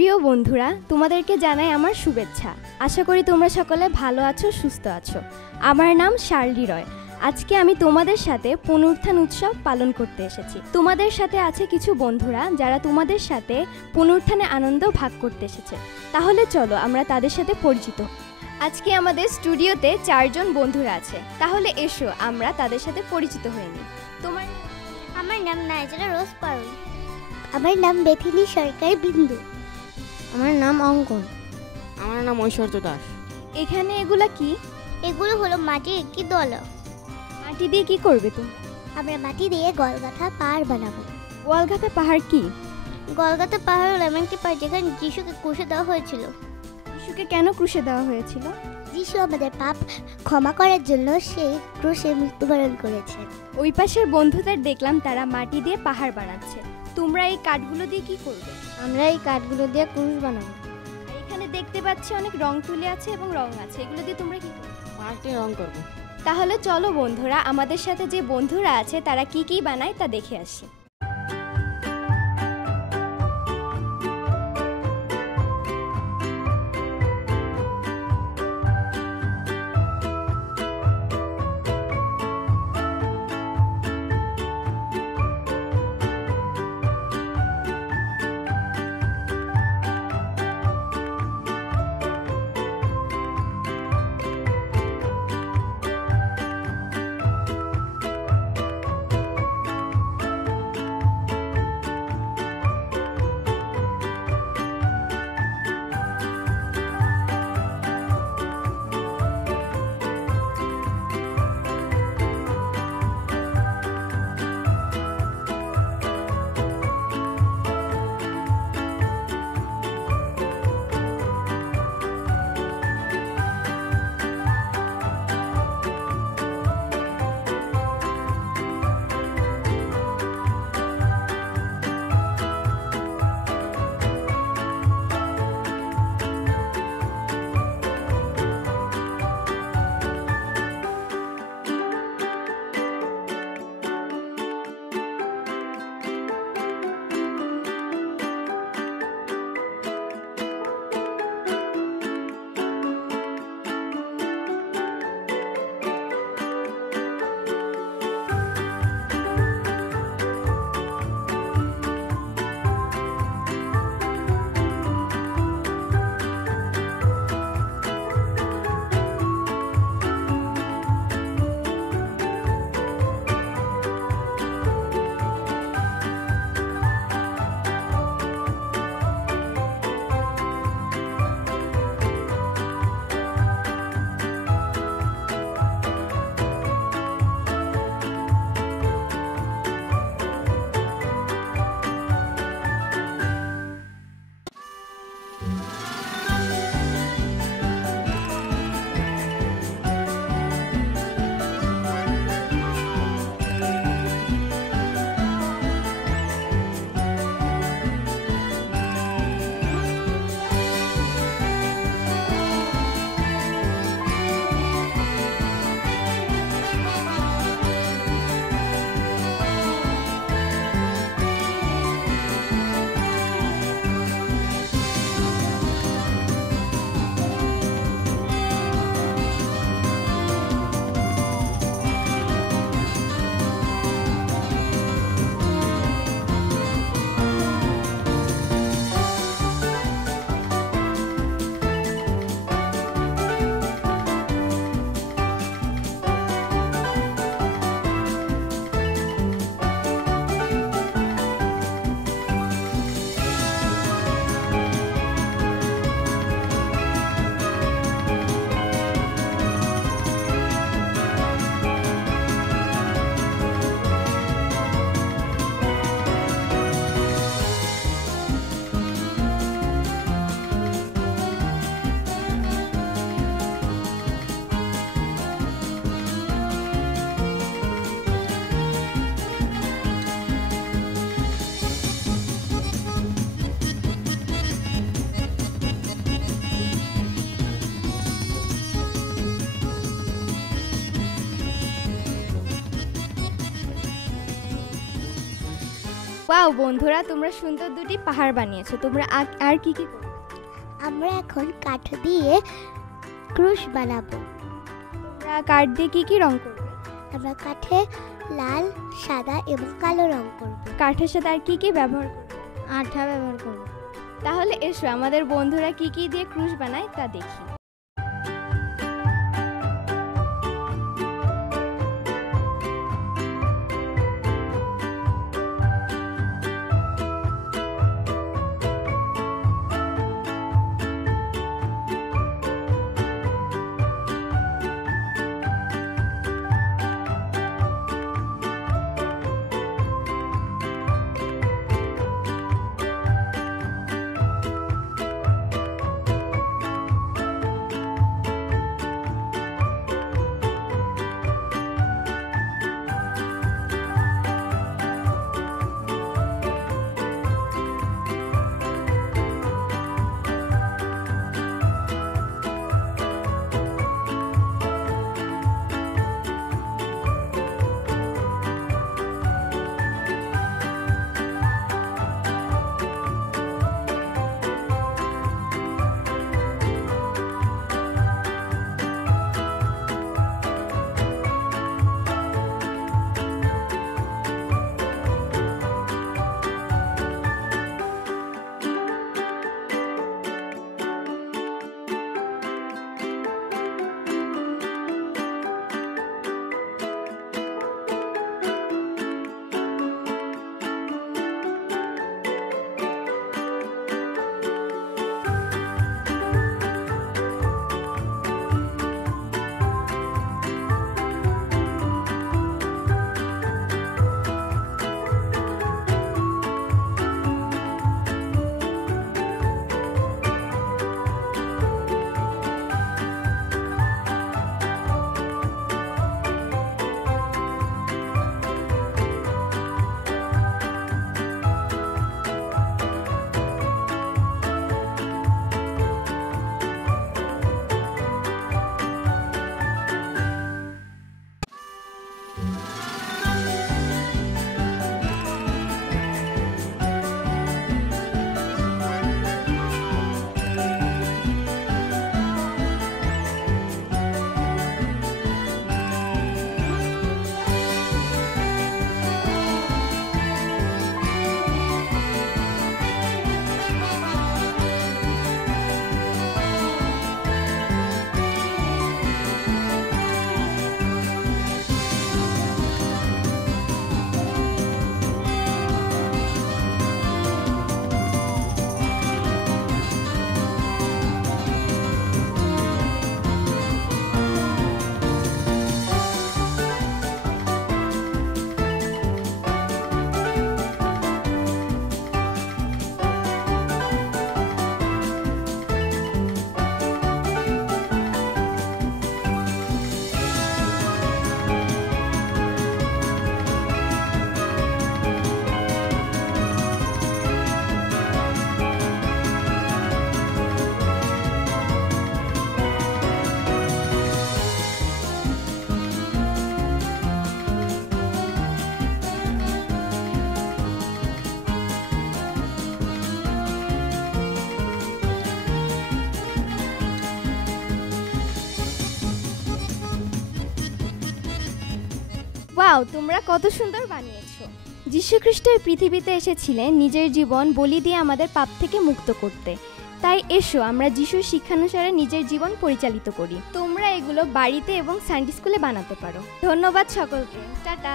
প্রিয় বন্ধুরা, তোমাদেরকে জানাই আমার শুভেচ্ছা। আশা করি তোমরা সকলে ভালো আছো, সুস্থ আছো। আমার নাম শার্লি রয়। আজকে আমি তোমাদের সাথে পুনরুত্থান উৎসব পালন করতে এসেছি। তোমাদের সাথে আছে কিছু বন্ধুরা যারা তোমাদের সাথে পুনরুত্থানে আনন্দ ভাগ করতে এসেছে। তাহলে চলো আমরা তাদের সাথে পরিচিত। আজকে আমাদের স্টুডিওতে 4 জন বন্ধুরা আছে। তাহলে এসো আমরা তাদের সাথে পরিচিত হয়ে নিই। আমার নাম নাইজেরা রোজ পারুল। আমার নাম বেথিনী সরকার বিন্দু। আমার নাম অঙ্কন। আমার নাম ঐশ্বর্য দাস। এখানে এগুলা কি? এগুলো হলো মাটির একটি দল। মাটি দিয়ে কি করবে তুমি? আমরা মাটি দিয়ে গলগাথা পাহাড় বানাবো। গোয়ালঘাটা পাহাড় কি? গলগাথা পাহাড় হলো এমন একটি পাহাড় যেখানে যিশুকে ক্রুশে দেওয়া হয়েছিল। যিশুকে কেন ক্রুশে দেওয়া হয়েছিল? যিশু আমাদের পাপ ক্ষমা করার জন্য সেই ক্রুশে মৃত্যুবরণ করেছেন। ওই পাশের বন্ধুদের দেখলাম তারা মাটি দিয়ে পাহাড় বানাচ্ছে। তোমরা এই কাঠগুলো দিয়ে কি করবে? আমরা এই কাঠগুলো দিয়ে ক্রুশ বানাবো। আর এখানে দেখতে পাচ্ছি অনেক রং তুলি আছে এবং রং আছে। এগুলো দিয়ে তোমরা কি করবে? পাহাড়টি রং করবো। তাহলে চলো বন্ধুরা, আমাদের সাথে যে বন্ধুরা আছে তারা কি কি বানায় তা দেখে আসি। ওয়াও বন্ধুরা, তোমরা সুন্দর দুটি পাহাড় বানিয়েছো। তোমরা আর কি কি করবে? আমরা এখন কাঠ দিয়ে ক্রুশ বানাবো। তোমরা কাঠ দিয়ে কি কি রং করবে? আমরা কাঠে লাল, সাদা এবং কালো রং করব। কাঠের সাথে আর কি কি ব্যবহার করবে? আঠা ব্যবহার করব। তাহলে এসো আমাদের বন্ধুরা কি কি দিয়ে ক্রুশ বানায় তা দেখি। ওয়াও, তোমরা কত সুন্দর বানিয়েছো। যীশু খ্রিস্ট এই পৃথিবীতে এসেছিলেন নিজের জীবন বলি দিয়ে আমাদের পাপ থেকে মুক্ত করতে। তাই এসো আমরা যিশুর শিক্ষানুসারে নিজের জীবন পরিচালিত করি। তোমরা এগুলো বাড়িতে এবং সানডে স্কুলে বানাতে পারো। ধন্যবাদ সকলকে, টাটা।